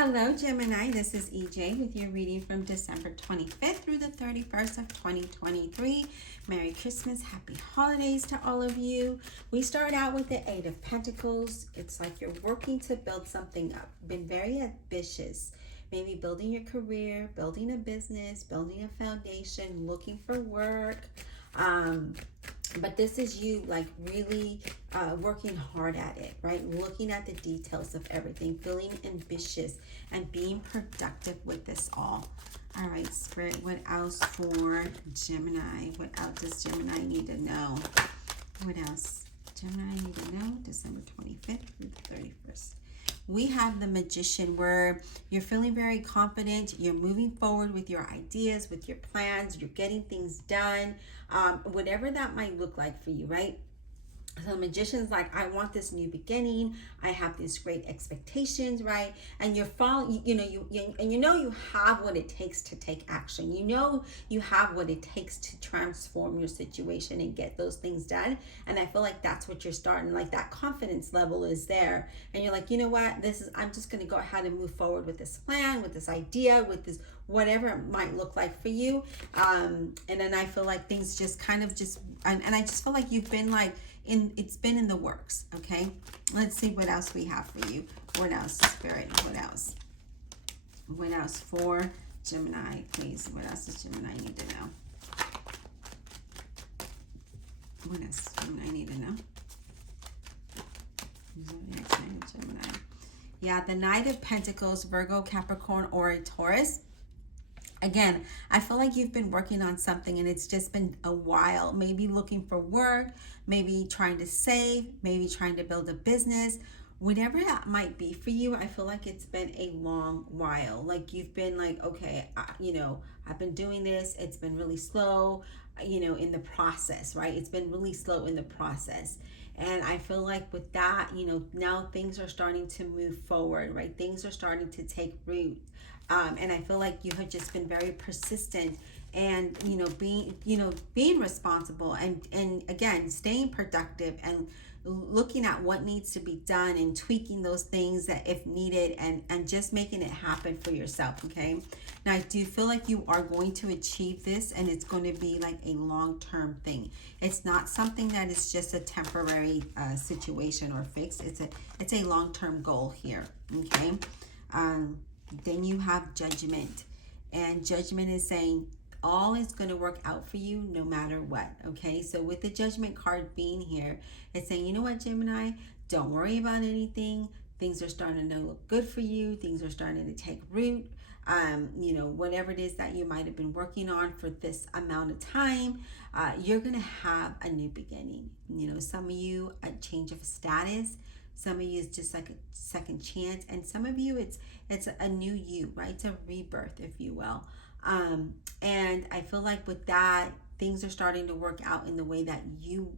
Hello, Gemini. This is EJ with your reading from December 25th through the 31st of 2023. Merry Christmas. Happy holidays to all of you. We start out with the Eight of Pentacles. It's like you're working to build something up. Been very ambitious. Maybe building your career, building a business, building a foundation, looking for work. But this is you like really working hard at it, right? Looking at the details of everything, feeling ambitious and being productive with this all. All right, Spirit, what else for Gemini? What else does Gemini need to know? What else? Gemini need to know December 25th through the 31st. We have the Magician, where you're feeling very confident. You're moving forward with your ideas, with your plans. You're getting things done, whatever that might look like for you, right? So the Magician's like, I want this new beginning. I have these great expectations, right? And you're following, you have what it takes to take action. You know you have what it takes to transform your situation and get those things done. And I feel like that's what you're starting. Like that confidence level is there. And you're like, you know what? I'm just going to go ahead and move forward with this plan, with this idea, with this whatever it might look like for you. And then I feel like things just kind of and I just feel like you've been like, it's been in the works. Okay, let's see what else we have for you. What else, Spirit? What else for Gemini, please? What else does Gemini need to know? What else does Gemini need to know? Zodiac sign of Gemini. Yeah, the Knight of Pentacles, Virgo, Capricorn, or a Taurus. Again, I feel like you've been working on something and it's just been a while. Maybe looking for work, maybe trying to save, maybe trying to build a business. Whatever that might be for you, I feel like it's been a long while. Like you've been like, okay, I've been doing this. It's been really slow, in the process, right? It's been really slow in the process. And I feel like with that, now things are starting to move forward, right? Things are starting to take root. And I feel like you have just been very persistent and, being responsible and again, staying productive and looking at what needs to be done and tweaking those things that if needed and just making it happen for yourself. Okay. Now I do feel like you are going to achieve this and it's going to be like a long-term thing. It's not something that is just a temporary situation or fix. It's a long-term goal here. Okay. Then you have Judgment, and Judgment is saying all is going to work out for you no matter what. Okay, so with the Judgment card being here, it's saying, you know what, Gemini, don't worry about anything. Things are starting to look good for you. Things are starting to take root. Whatever it is that you might have been working on for this amount of time, you're going to have a new beginning. Some of you, a change of status. Some of you is just like a second chance, and some of you it's a new you, right? It's a rebirth, if you will. And I feel like with that, things are starting to work out in the way that you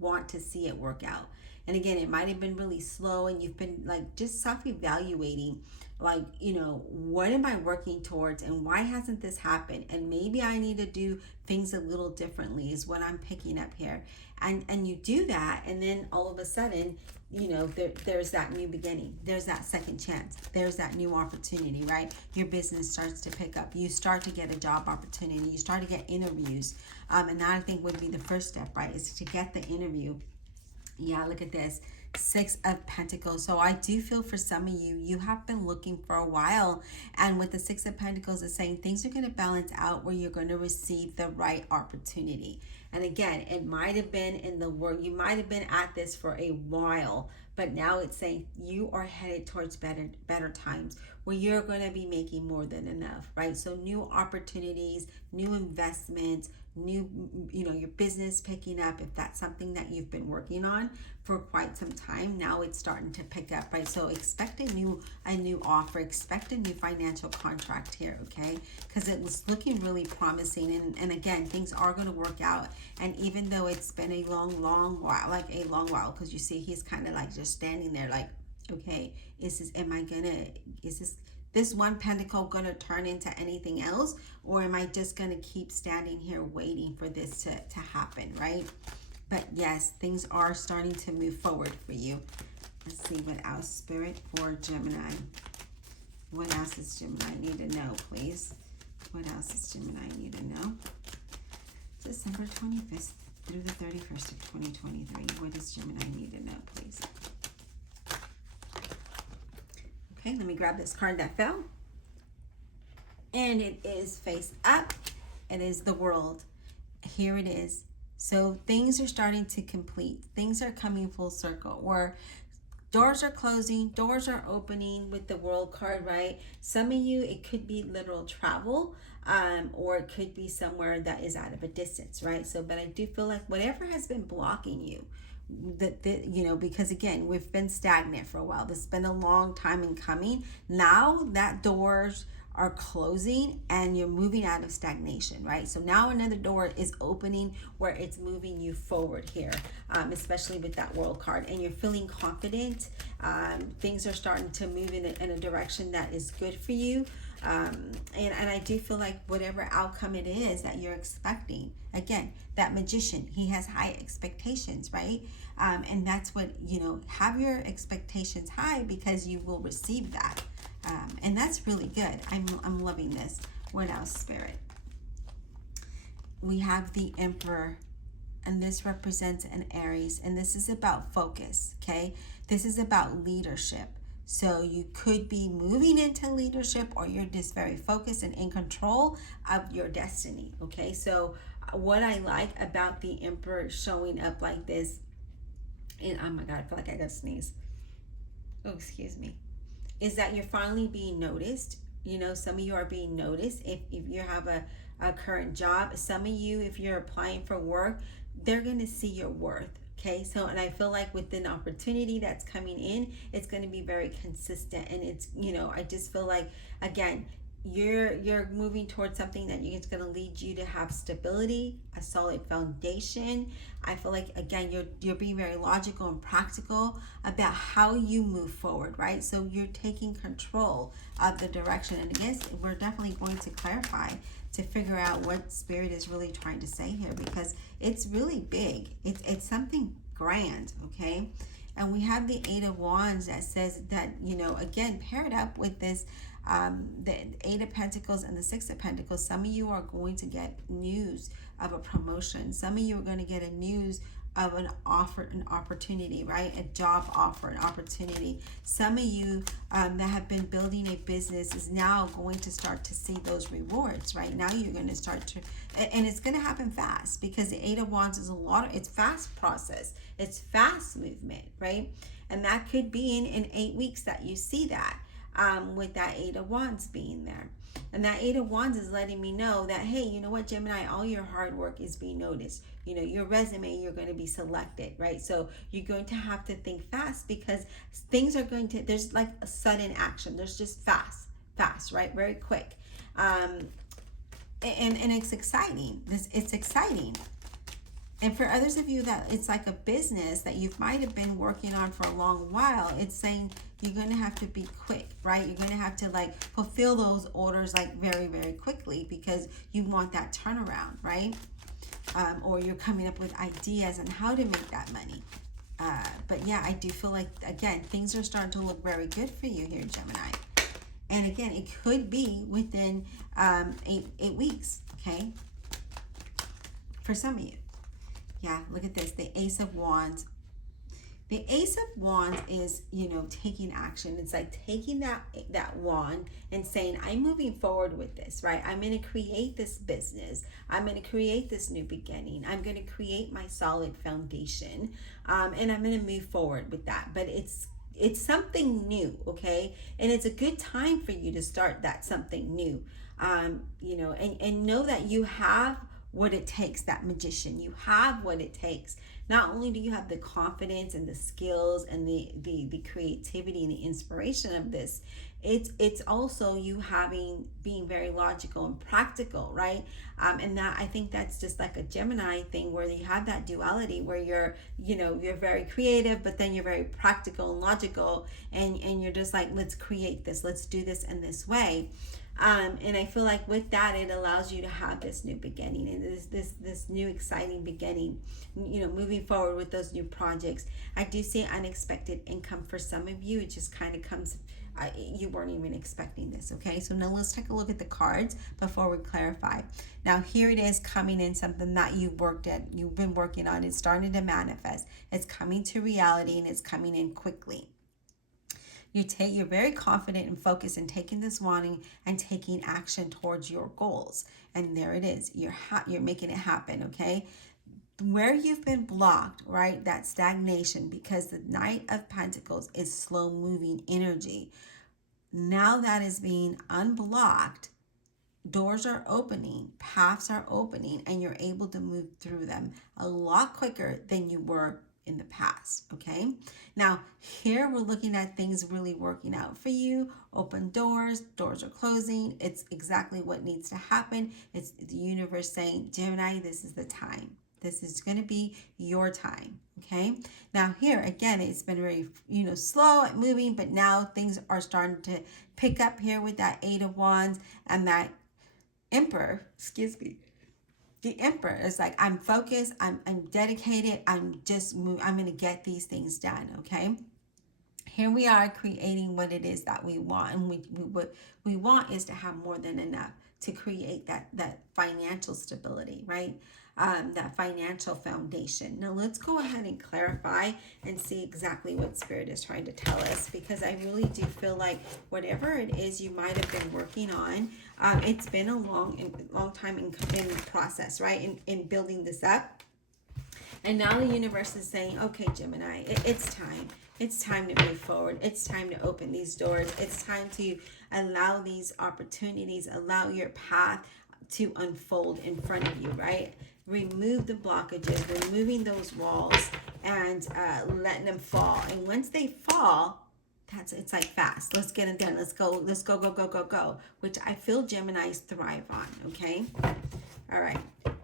want to see it work out. And again, it might have been really slow, and you've been like just self-evaluating, like, what am I working towards, and why hasn't this happened? And maybe I need to do things a little differently is what I'm picking up here. And you do that, and then all of a sudden, there's that new beginning. There's that second chance. There's that new opportunity, right? Your business starts to pick up. You start to get a job opportunity. You start to get interviews. And that I think would be the first step, right? Is to get the interview. Yeah, look at this. Six of Pentacles. So I do feel for some of you, you have been looking for a while. And with the Six of Pentacles, it's saying things are going to balance out where you're going to receive the right opportunity. And again, it might have been in the work. You might have been at this for a while, but now it's saying you are headed towards better times where you're going to be making more than enough, right? So new opportunities, new investments, new, your business picking up. If that's something that you've been working on for quite some time, now it's starting to pick up, right? So expect a new offer, expect a new financial contract here, okay? Because it was looking really promising, and again, things are going to work out. And even though it's been a long while, because you see he's kind of like just standing there like, okay, is this one pentacle gonna turn into anything else, or am I just gonna keep standing here waiting for this to happen, right? But yes, things are starting to move forward for you. Let's see what else, Spirit, for Gemini. What else does Gemini need to know, please? What else does Gemini need to know? December 25th through the 31st of 2023. What does Gemini need to know, please? Okay, let me grab this card that fell. And it is face up. It is the World. Here it is. So things are starting to complete. Things are coming full circle, or doors are closing, doors are opening with the World card, right? Some of you, it could be literal travel, or it could be somewhere that is out of a distance, right? So, but I do feel like whatever has been blocking you, because again, we've been stagnant for a while. This has been a long time in coming. Now that doors are closing and you're moving out of stagnation, right? So now another door is opening where it's moving you forward here, especially with that World card, and you're feeling confident. Things are starting to move in a direction that is good for you. And I do feel like whatever outcome it is that you're expecting, again, that Magician, he has high expectations, right? And that's what, have your expectations high, because you will receive that. And that's really good. I'm loving this. What else, Spirit? We have the Emperor, and this represents an Aries, and this is about focus, okay? This is about leadership. So you could be moving into leadership, or you're just very focused and in control of your destiny, okay? So what I like about the Emperor showing up like this, and oh my God, I feel like I gotta sneeze. Oh, excuse me. Is that you're finally being noticed. Some of you are being noticed. If you have a current job, some of you, if you're applying for work, they're going to see your worth. Okay, so, and I feel like with an opportunity that's coming in, it's going to be very consistent. And it's, I just feel like, again, you're moving towards something that it's going to lead you to have stability, a solid foundation. I feel like, again, you're being very logical and practical about how you move forward, right? So you're taking control of the direction. And I guess we're definitely going to clarify to figure out what Spirit is really trying to say here, because it's really big. It's something grand, okay? And we have the Eight of Wands that says that, again, paired up with this, the Eight of Pentacles and the Six of Pentacles, some of you are going to get news of a promotion. Some of you are going to get a news of an offer, an opportunity, right? A job offer, an opportunity. Some of you that have been building a business is now going to start to see those rewards, right? Now you're going to start to, and it's going to happen fast, because the Eight of Wands is it's fast process. It's fast movement, right? And that could be in 8 weeks that you see that. With that Eight of Wands being there. And that Eight of Wands is letting me know that, hey, you know what, Gemini, all your hard work is being noticed. Your resume, you're going to be selected, right? So you're going to have to think fast, because things are there's like a sudden action. There's just fast, right? Very quick. And it's exciting. It's exciting. And for others of you that it's like a business that you might have been working on for a long while, it's saying you're going to have to be quick, right? You're going to have to fulfill those orders very, very quickly, because you want that turnaround, right? Or you're coming up with ideas on how to make that money. But yeah, I do feel like, again, things are starting to look very good for you here, Gemini. And again, it could be within 8 weeks, okay? For some of you. Yeah, look at this, the Ace of Wands. The Ace of Wands is, taking action. It's like taking that wand and saying, I'm moving forward with this, right? I'm going to create this business. I'm going to create this new beginning. I'm going to create my solid foundation. And I'm going to move forward with that. But it's something new, okay? And it's a good time for you to start that something new. And know that you have what it takes, that Magician. You have what it takes. Not only do you have the confidence and the skills and the creativity and the inspiration of this, it's also you being very logical and practical, right? And that, I think that's just like a Gemini thing, where you have that duality where you're very creative, but then you're very practical and logical, and you're just like, let's create this, let's do this in this way. And I feel like with that, it allows you to have this new beginning, and this new exciting beginning, moving forward with those new projects. I do see unexpected income for some of you. It just kind of comes you weren't even expecting this, okay? So now let's take a look at the cards before we clarify. Now here it is coming in, something that you've been working on. It's starting to manifest. It's coming to reality and it's coming in quickly. You're very confident and focused in taking this wanting and taking action towards your goals. And there it is. You're making it happen, okay? Where you've been blocked, right? That stagnation, because the Knight of Pentacles is slow moving energy. Now that is being unblocked, doors are opening, paths are opening, and you're able to move through them a lot quicker than you were in the past, okay? Now, here we're looking at things really working out for you. Open doors are closing. It's exactly what needs to happen. It's the universe saying, Gemini, this is the time. This is going to be your time, okay? Now here, again, it's been very, slow at moving, but now things are starting to pick up here with that Eight of Wands and that Emperor, The Emperor is like, I'm focused, I'm dedicated, I'm going to get these things done, okay? Here we are creating what it is that we want, and what we want is to have more than enough to create that financial stability, right? That financial foundation. Now let's go ahead and clarify and see exactly what Spirit is trying to tell us, because I really do feel like whatever it is you might have been working on, it's been a long time in process, right? In building this up. And now the universe is saying, okay, Gemini, it's time. It's time to move forward. It's time to open these doors. It's time to allow these opportunities, allow your path to unfold in front of you, right? Remove the blockages, removing those walls, and letting them fall. And once they fall, it's like fast. Let's get it done. Let's go, go. Which I feel Geminis thrive on, okay? All right.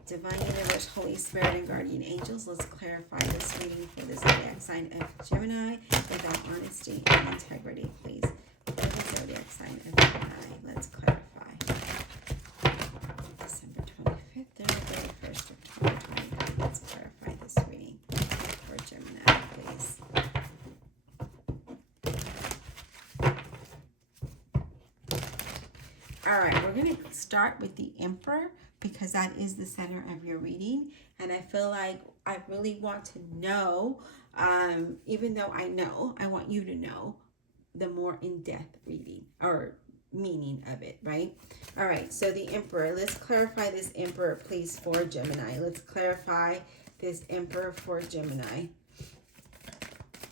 Divine Universe, Holy Spirit, and Guardian Angels, let's clarify this reading for the zodiac sign of Gemini without honesty and integrity, please. For the zodiac sign of Gemini, let's clarify. December 25th through 31st of 2023. Let's clarify this reading for Gemini, please. All right, we're going to start with the Emperor, because that is the center of your reading. And I feel like I really want to know, even though I want you to know the more in-depth reading or meaning of it, right? All right, so the Emperor, let's clarify this Emperor, please, for Gemini. Let's clarify this Emperor for Gemini.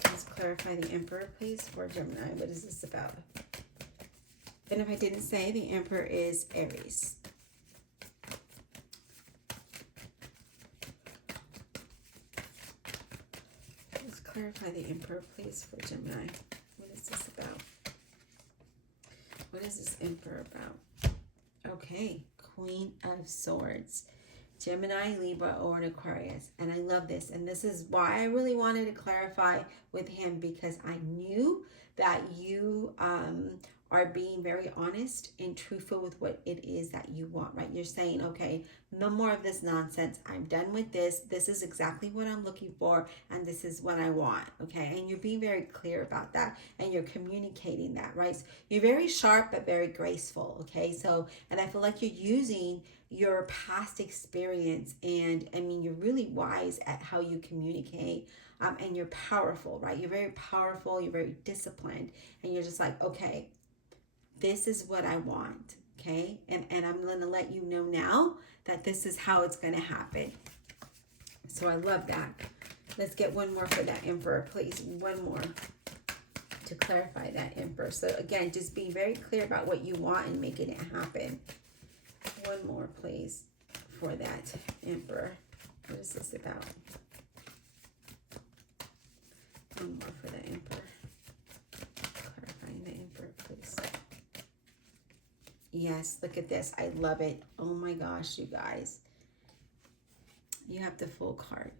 Let's clarify the Emperor, please, for Gemini. What is this about? And if I didn't say, the Emperor is Aries. Clarify the Emperor, please, for Gemini. What is this about? What is this Emperor about? Okay, Queen of Swords. Gemini, Libra, or an Aquarius. And I love this. And this is why I really wanted to clarify with him, because I knew that you are being very honest and truthful with what it is that you want, right? You're saying, okay, no more of this nonsense. I'm done with this. This is exactly what I'm looking for, and this is what I want, okay? And you're being very clear about that, and you're communicating that, right? So you're very sharp, but very graceful, okay? So, and I feel like you're using your past experience, and I mean, you're really wise at how you communicate, and you're powerful, right? You're very powerful, you're very disciplined, and you're just like, okay, this is what I want, okay? And I'm going to let you know now that this is how it's going to happen. So I love that. Let's get one more for that Emperor, please. One more to clarify that Emperor. So again, just be very clear about what you want and making it happen. One more, please, for that Emperor. What is this about? One more for the Emperor. Clarifying the Emperor, please. Yes, look at this. I love it. Oh my gosh, you guys. You have the full card.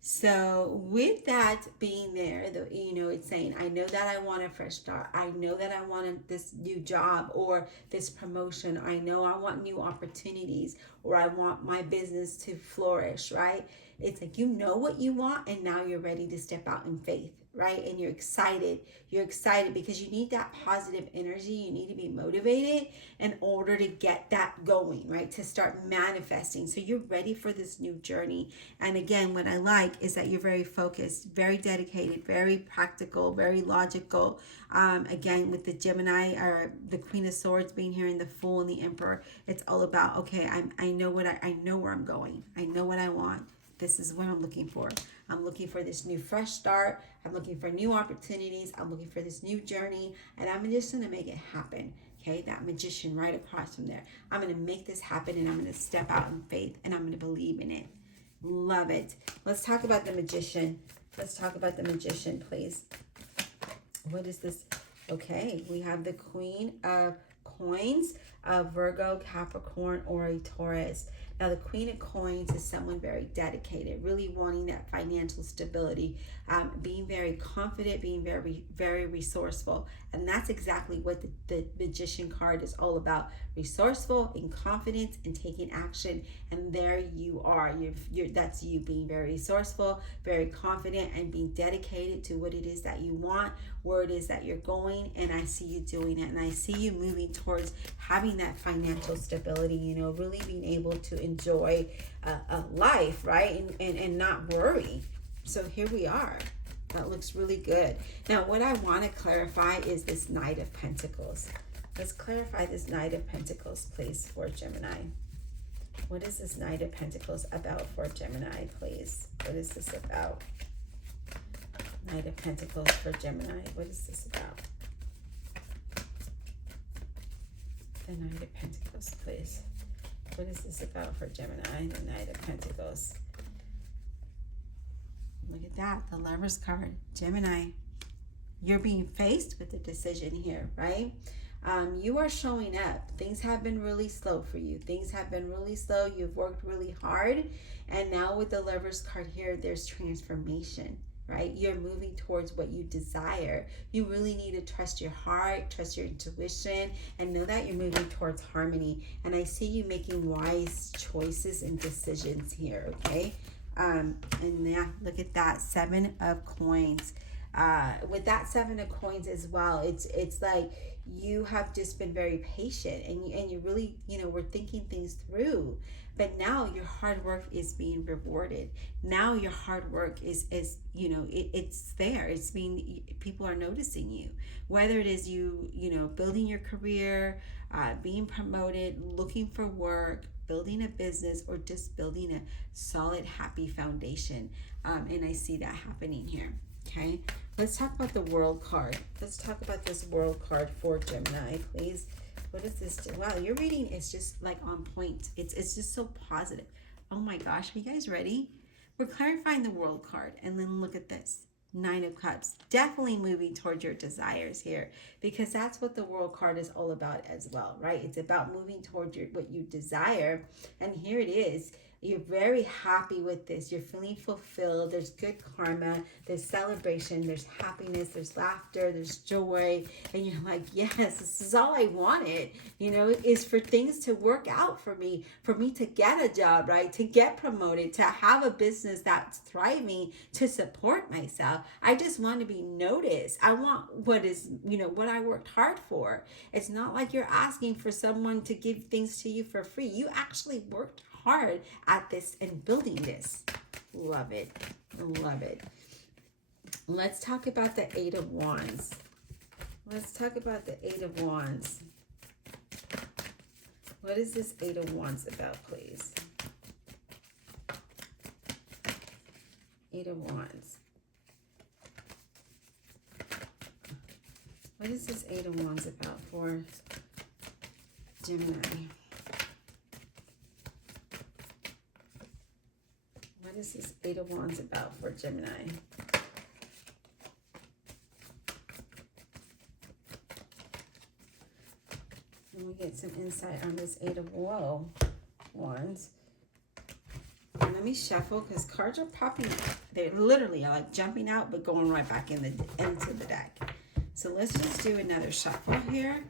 So with that being there, it's saying, I know that I want a fresh start. I know that I want this new job or this promotion. I know I want new opportunities, or I want my business to flourish, right? It's like, you know what you want, and now you're ready to step out in faith, right? And you're excited. You're excited because you need that positive energy. You need to be motivated in order to get that going, right? To start manifesting. So you're ready for this new journey. And again, what I like is that you're very focused, very dedicated, very practical, very logical. Again, with the Gemini or the Queen of Swords being here in the Fool and the Emperor, it's all about, okay, I know what I know where I'm going. I know what I want. This is what I'm looking for. I'm looking for this new fresh start. I'm looking for new opportunities. I'm looking for this new journey. And I'm just going to make it happen. Okay, that Magician right across from there. I'm going to make this happen and I'm going to step out in faith and I'm going to believe in it. Love it. Let's talk about the Magician. Let's talk about the Magician, please. What is this? Okay, we have the Queen of Coins, a Virgo, Capricorn, or a Taurus. Now, the Queen of Coins is someone very dedicated, really wanting that financial stability, being very confident, being very, very resourceful. And that's exactly what the Magician card is all about. Resourceful and confident and taking action. And there you are. That's you being very resourceful, very confident, and being dedicated to what it is that you want, where it is that you're going. And I see you doing it. And I see you moving towards having that financial stability, you know, really being able to enjoy a life, right? And not worry. So here we are. That looks really good. Now, what I want to clarify is this Knight of Pentacles. Let's clarify this Knight of Pentacles, please, for Gemini. What is this Knight of Pentacles about for Gemini, please? What is this about? Knight of Pentacles for Gemini. What is this about? The Knight of Pentacles, please. What is this about for Gemini? The Knight of Pentacles. Look at that, the Lover's card. Gemini, you're being faced with a decision here, right? You are showing up. Things have been really slow for you. Things have been really slow. You've worked really hard. And now with the Lover's card here, there's transformation, right? You're moving towards what you desire. You really need to trust your heart, trust your intuition, and know that you're moving towards harmony. And I see you making wise choices and decisions here, okay? And yeah, look at that, 7 of Coins. With that 7 of Coins as well, it's like you have just been very patient and you really, you know, were thinking things through. But now your hard work is being rewarded. Now your hard work is you know, it's there. It's being, people are noticing you. Whether it is you know, building your career, being promoted, looking for work, building a business, or just building a solid, happy foundation. And I see that happening here. Okay, let's talk about the World card. Let's talk about this World card for Gemini, please. What does this do? Wow, your reading is just like on point. It's just so positive. Oh my gosh, are you guys ready? We're clarifying the World card, and then look at this. 9 of Cups. Definitely moving towards your desires here, because that's what the World card is all about as well, right? It's about moving towards what you desire. And here it is. You're very happy with this. You're feeling fulfilled. There's good karma. There's celebration. There's happiness. There's laughter. There's joy. And you're like, yes, this is all I wanted, you know, is for things to work out for me to get a job, right? To get promoted, to have a business that's thriving, to support myself. I just want to be noticed. I want what is, you know, what I worked hard for. It's not like you're asking for someone to give things to you for free. You actually worked hard at this and building this. Love it. Love it. Let's talk about the 8 of Wands. Let's talk about the 8 of Wands. What is this 8 of Wands about, please? 8 of Wands. What is this 8 of Wands about for Gemini? What is this 8 of Wands about for Gemini? And we get some insight on this 8 of Wands. And let me shuffle, because cards are popping. They literally are like jumping out but going right back into the deck. So let's just do another shuffle here,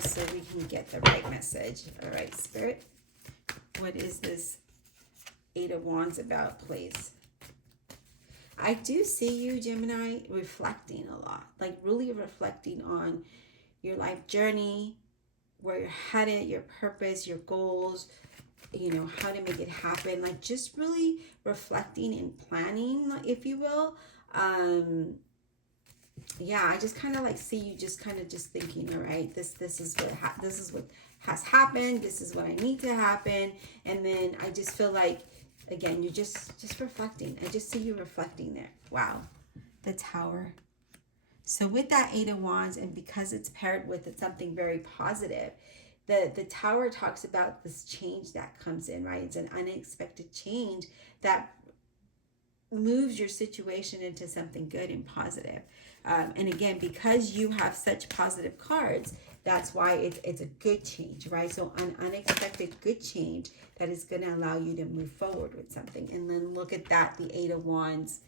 so we can get the right message. All right, Spirit, what is this 8 of Wands about, please? I do see you, Gemini, reflecting a lot, like really reflecting on your life journey, where you're headed, your purpose, your goals, you know, how to make it happen, like just really reflecting and planning, like, if you will. Yeah, I just kind of like see you just kind of just thinking, all right, this is what this is what has happened, this is what I need to happen. And then I just feel like, again, you're just reflecting. I just see you reflecting there. Wow, the Tower. So with that Eight of Wands, and because it's paired with something very positive, the Tower talks about this change that comes in, right? It's an unexpected change that moves your situation into something good and positive. And again, because you have such positive cards, that's why it's a good change, right? So an unexpected good change that is going to allow you to move forward with something. And then look at that, the Eight of Wands.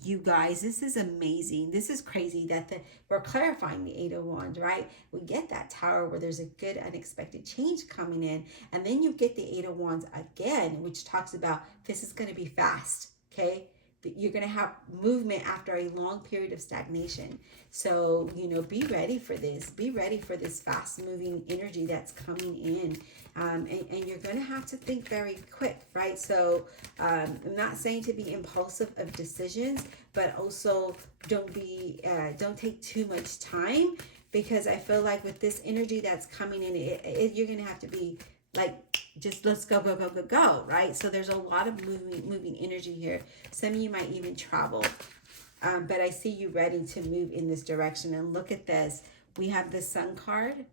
You guys, this is amazing. This is crazy that we're clarifying the Eight of Wands, right? We get that Tower where there's a good unexpected change coming in. And then you get the Eight of Wands again, which talks about this is going to be fast, okay? You're going to have movement after a long period of stagnation. So, you know, be ready for this. Be ready for this fast moving energy that's coming in. And you're going to have to think very quick, right? So I'm not saying to be impulsive of decisions, but also don't take too much time, because I feel like with this energy that's coming in, you're going to have to be like, just let's go, right? So there's a lot of moving energy here. Some of you might even travel. But I see you ready to move in this direction. And look at this. We have the Sun card.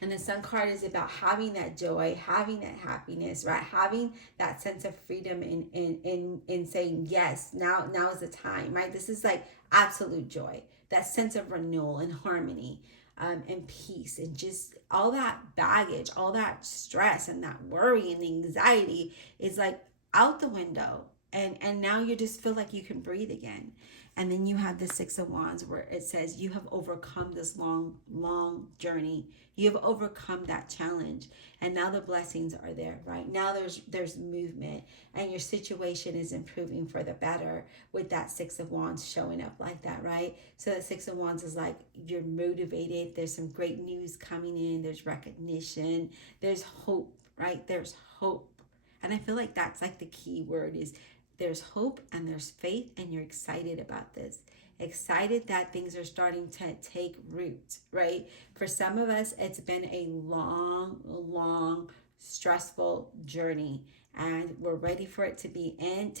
And the Sun card is about having that joy, having that happiness, right? Having that sense of freedom in saying, yes, now is the time, right? This is like absolute joy. That sense of renewal and harmony. And peace, and just all that baggage, all that stress and that worry and anxiety is like out the window, and now you just feel like you can breathe again. And then you have the Six of Wands where it says you have overcome this long journey. You have overcome that challenge. And now the blessings are there, right? Now there's movement, and your situation is improving for the better with that Six of Wands showing up like that, right? So the Six of Wands is like you're motivated. There's some great news coming in. There's recognition. There's hope, right? There's hope. And I feel like that's like the key word is there's hope and there's faith, and you're excited about this. Excited that things are starting to take root, right? For some of us, it's been a long, stressful journey, and we're ready for it to end,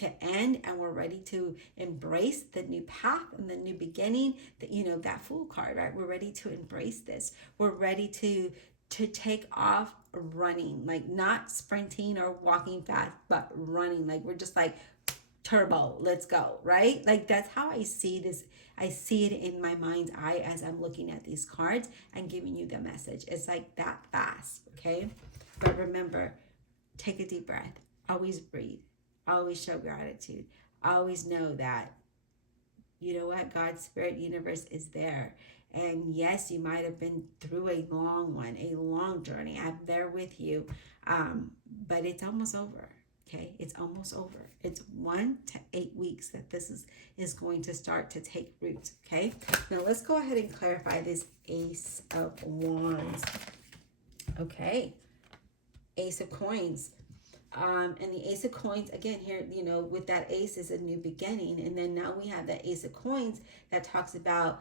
and we're ready to embrace the new path and the new beginning. That Fool card, right? We're ready to embrace this. We're ready to take off running, like not sprinting or walking fast, but running. Like we're just like turbo, let's go, right? Like that's how I see this. I see it in my mind's eye as I'm looking at these cards and giving you the message. It's like that fast, okay? But remember, take a deep breath. Always breathe. Always show gratitude. Always know that, you know what, God's spirit universe is there. And yes, you might have been through a long one, a long journey. I'm there with you, but it's almost over. Okay, it's almost over. It's 1 to 8 weeks that this is going to start to take root. Okay, now let's go ahead and clarify this Ace of Wands. Okay, Ace of Coins. And the Ace of Coins, again, here, with that ace is a new beginning. And then now we have that Ace of Coins that talks about,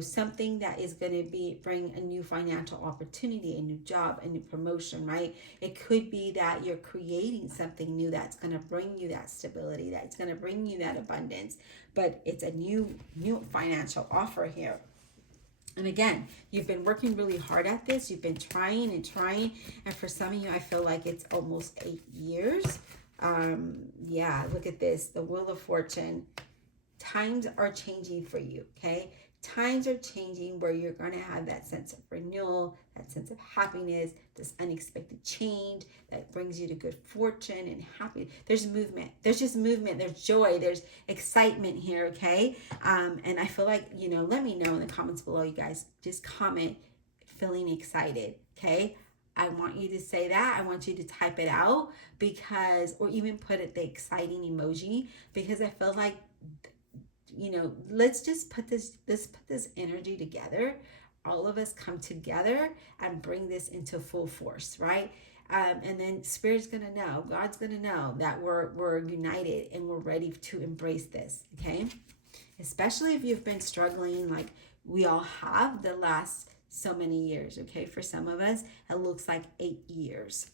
something that is going to bring a new financial opportunity, a new job, a new promotion, right? It could be that you're creating something new that's going to bring you that stability, that's going to bring you that abundance, but it's a new financial offer here. And again, you've been working really hard at this. You've been trying. And for some of you, I feel like it's almost 8 years. Look at this. The Wheel of Fortune. Times are changing for you, okay? Times are changing where you're going to have that sense of renewal, that sense of happiness, this unexpected change that brings you to good fortune and happiness. There's movement. There's just movement. There's joy. There's excitement here, okay? And I feel like, let me know in the comments below, you guys. Just comment feeling excited, okay? I want you to say that. I want you to type it out, because, or even put it the exciting emoji, because I feel like, let's just put this energy together. All of us come together and bring this into full force, right? And then Spirit's gonna know, God's gonna know that we're united and we're ready to embrace this. Okay, especially if you've been struggling like we all have the last so many years. Okay, for some of us it looks like 8 years,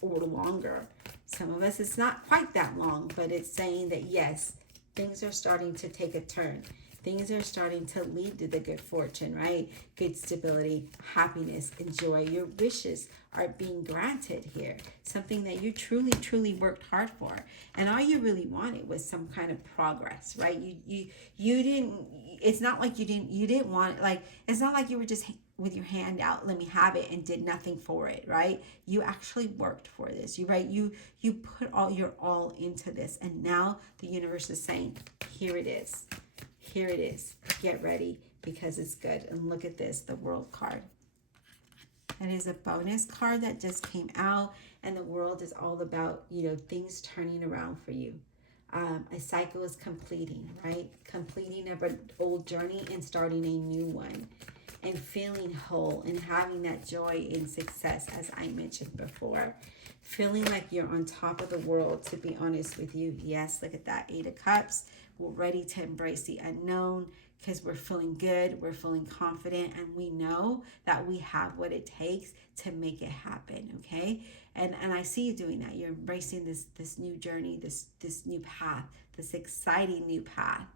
or longer. Some of us it's not quite that long, but it's saying that yes, things are starting to take a turn. Things are starting to lead to the good fortune, right? Good stability, happiness, and joy. Your wishes are being granted here. Something that you truly, truly worked hard for. And all you really wanted was some kind of progress, right? You didn't, it's not like you didn't want it. Like, it's not like you were just with your hand out, let me have it, and did nothing for it, right? You actually worked for this. You put all your all into this. And now the universe is saying, here it is. Here it is. Get ready, because it's good. And look at this, the World card. That is a bonus card that just came out. And the World is all about, things turning around for you. A cycle is completing, right? Completing of an old journey and starting a new one. And feeling whole and having that joy and success, as I mentioned before. Feeling like you're on top of the world, to be honest with you. Yes, look at that, 8 of Cups. We're ready to embrace the unknown, because we're feeling good, we're feeling confident, and we know that we have what it takes to make it happen, okay? And I see you doing that. You're embracing this new journey, this new path, this exciting new path.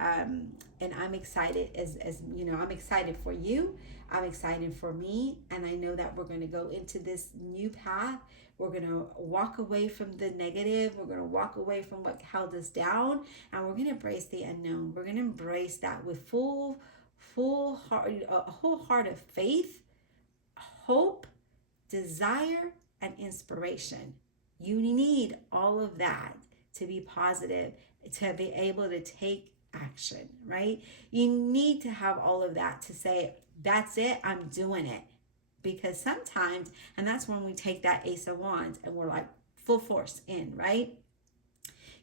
And I'm excited, as I'm excited for you. I'm excited for me, and I know that we're going to go into this new path. We're going to walk away from the negative. We're going to walk away from what held us down, and we're going to embrace the unknown. We're going to embrace that with full heart, a whole heart of faith, hope, desire, and inspiration. You need all of that to be positive, to be able to take action, right? You need to have all of that to say, that's it, I'm doing it. Because sometimes, and that's when we take that Ace of Wands and we're like full force in, right?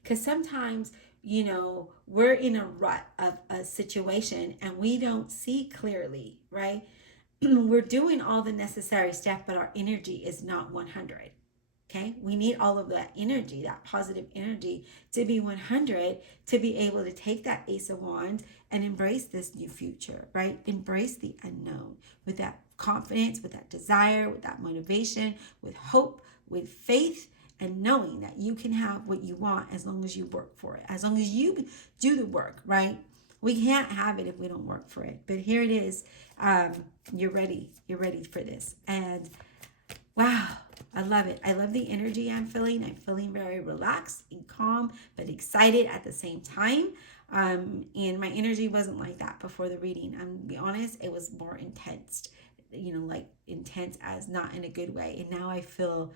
Because sometimes, we're in a rut of a situation and we don't see clearly, right? We're doing all the necessary stuff, but our energy is not 100. Okay, we need all of that energy, that positive energy, to be 100, to be able to take that Ace of Wands and embrace this new future, right? Embrace the unknown with that confidence, with that desire, with that motivation, with hope, with faith, and knowing that you can have what you want as long as you work for it, as long as you do the work, right? We can't have it if we don't work for it. But here it is. You're ready. You're ready for this. And wow, I love it. I love the energy I'm feeling. I'm feeling very relaxed and calm, but excited at the same time. And my energy wasn't like that before the reading. I'm gonna be honest, it was more intense, like intense as not in a good way. And now I feel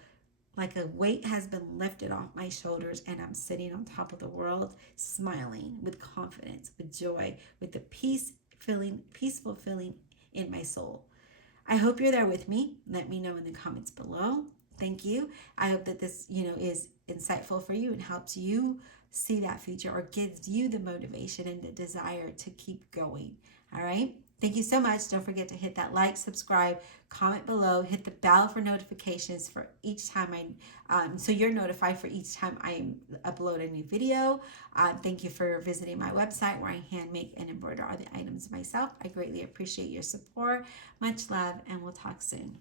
like a weight has been lifted off my shoulders and I'm sitting on top of the world, smiling with confidence, with joy, with the peaceful feeling in my soul. I hope you're there with me. Let me know in the comments below. Thank you. I hope that this, is insightful for you and helps you see that future, or gives you the motivation and the desire to keep going. All right. Thank you so much. Don't forget to hit that like, subscribe, comment below, hit the bell for notifications for each time so you're notified for each time I upload a new video. Thank you for visiting my website, where I hand make and embroider all the items myself. I greatly appreciate your support. Much love, and we'll talk soon.